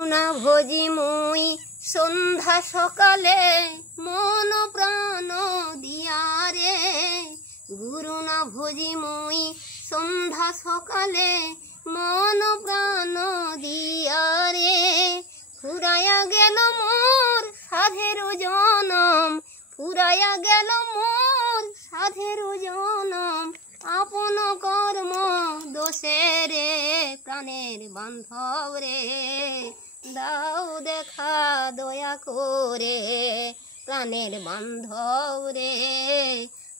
না ভোজি মুই সন্ধ্যা সকালে মন প্রাণ দিয়া রে, গুরু না ভোজি মুই সন্ধ্যা সকালে মন প্রাণ দিয়া রে। ফুরাইয়া গেল মোর সাধের জনম, ফুরাইয়া গেল মোর সাধের জনম, আপন কর্ম দোষে রে প্রাণের বান্ধব রে, দাও দেখা দয়া করে প্রাণের বান্ধব রে,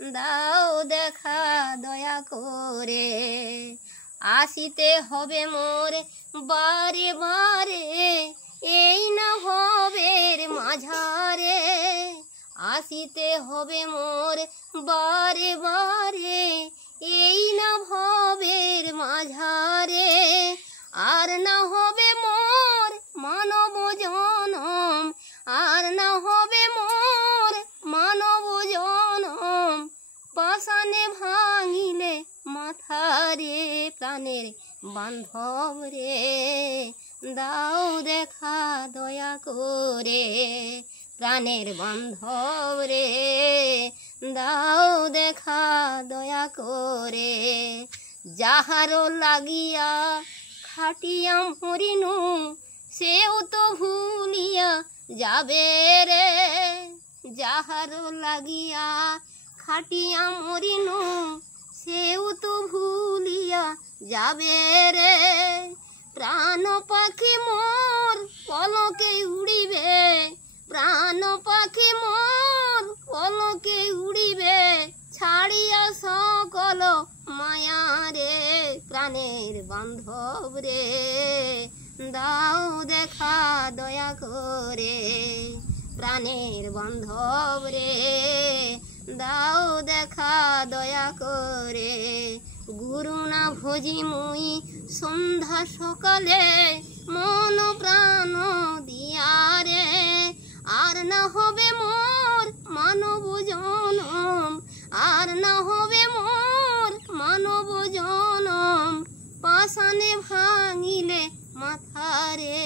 দাও দেখা দয়া করে। আসিতে হবে মোর বারে বারে এই না ভবের মাঝারে, আসিতে হবে মোর বারে বারে এই না ভবের মাঝারে। আর না হবে মোর মানব জনম, আর না হবে মোর মানব জনম, পাষাণে ভাঙিলে মাথা রে প্রাণের বান্ধব রে, দাও দেখা দয়া করে প্রাণের বান্ধব রে, দাও দেখা দয়া করে। যাহারও লাগিয়া খাটিয়া মরিনু সেও তো ভুলিয়া যাবে রে, যাহারও লাগিয়া খাটিয়া মরিনু সেও তো ভুলিয়া যাবে রে। প্রাণ পাখি মোর পলকে উড়িবে, প্রাণ পাখি মোর পলকে উড়িবে, ছাড়িয়া সকল মায়া রে প্রাণের বান্ধব রে, দাও দেখা দয়া করে প্রাণের বান্ধব রে, দাও দেখা দয়া করে। গুরু না ভোজি মুই সন্ধ্যা সকালে মন প্রাণ দিয়া রে, আর না হবে মোর মানব জনম, আর না হবে মোর মানব জনম, পাষাণে ভাঙিলে মাথা রে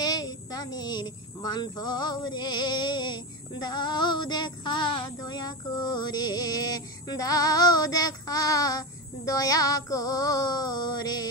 প্রাণের বান্ধব রে, দাও দেখা দয়া করে, দাও দেখা দয়া করে।